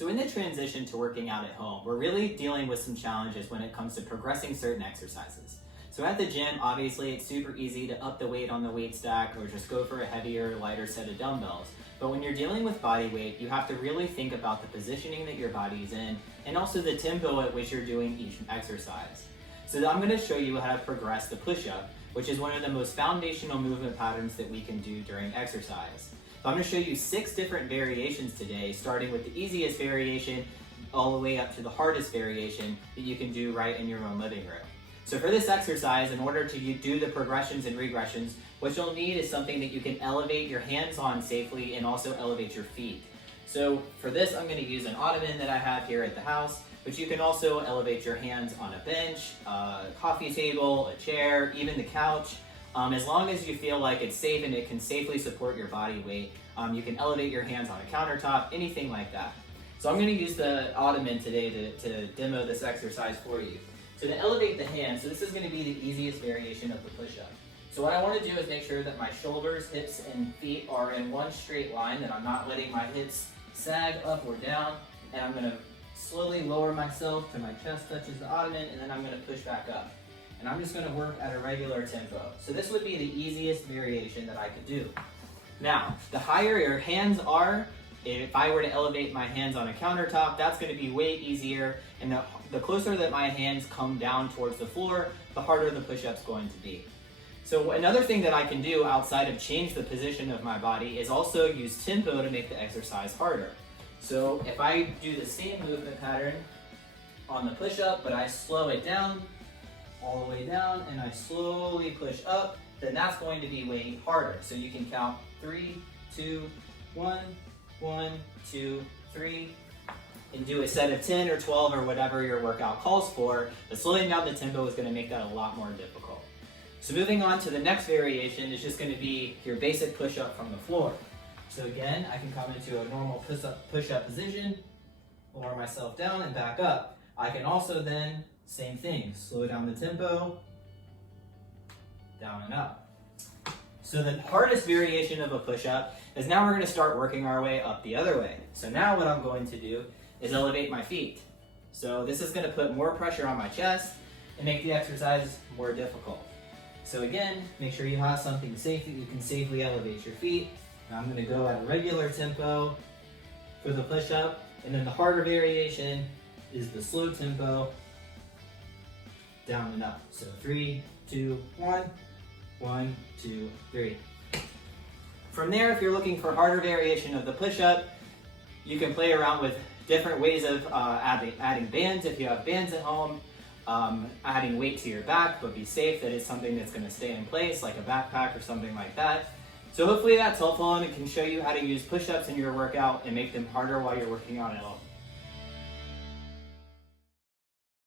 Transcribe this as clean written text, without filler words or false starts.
So in the transition to working out at home, we're really dealing with some challenges when it comes to progressing certain exercises. So at the gym, obviously it's super easy to up the weight on the weight stack or just go for a heavier, lighter set of dumbbells. But when you're dealing with body weight, you have to really think about the positioning that your body's in and also the tempo at which you're doing each exercise. So I'm going to show you how to progress the push-up, which is one of the most foundational movement patterns that we can do during exercise. So I'm going to show you 6 different variations today, starting with the easiest variation all the way up to the hardest variation that you can do right in your own living room. So for this exercise, in order to do the progressions and regressions, what you'll need is something that you can elevate your hands on safely and also elevate your feet. So for this, I'm going to use an ottoman that I have here at the house, but you can also elevate your hands on a bench, a coffee table, a chair, even the couch. As long as you feel like it's safe and it can safely support your body weight, you can elevate your hands on a countertop, anything like that. So I'm going to use the ottoman today to demo this exercise for you. So to elevate the hands, so this is going to be the easiest variation of the push-up. So what I want to do is make sure that my shoulders, hips, and feet are in one straight line, that I'm not letting my hips sag up or down, and I'm going to slowly lower myself till my chest touches the ottoman, and then I'm going to push back up. And I'm just going to work at a regular tempo. So this would be the easiest variation that I could do. Now, the higher your hands are, if I were to elevate my hands on a countertop, that's going to be way easier, and the closer that my hands come down towards the floor, the harder the push-up's going to be. So another thing that I can do outside of change the position of my body is also use tempo to make the exercise harder. So if I do the same movement pattern on the push-up, but I slow it down, all the way down, and I slowly push up, then that's going to be way harder. So you can count 3, 2, 1, 1, 2, 3, and do a set of 10 or 12 or whatever your workout calls for, but slowing down the tempo is going to make that a lot more difficult. So moving on to the next variation is just going to be your basic push-up from the floor. So again, I can come into a normal push-up position, lower myself down and back up. I can also then, same thing, slow down the tempo, down and up. So the hardest variation of a push-up is now we're going to start working our way up the other way. So now what I'm going to do is elevate my feet. So this is going to put more pressure on my chest and make the exercise more difficult. So again, make sure you have something safe that you can safely elevate your feet. Now I'm going to go at a regular tempo for the push-up, and then the harder variation is the slow tempo, down and up. So 3, 2, 1, 1, 2, 3. From there, if you're looking for harder variation of the push-up, you can play around with different ways of adding bands if you have bands at home, adding weight to your back, but be safe that it's something that's going to stay in place, like a backpack or something like that. So hopefully that's helpful, and it can show you how to use push-ups in your workout and make them harder while you're working out at home.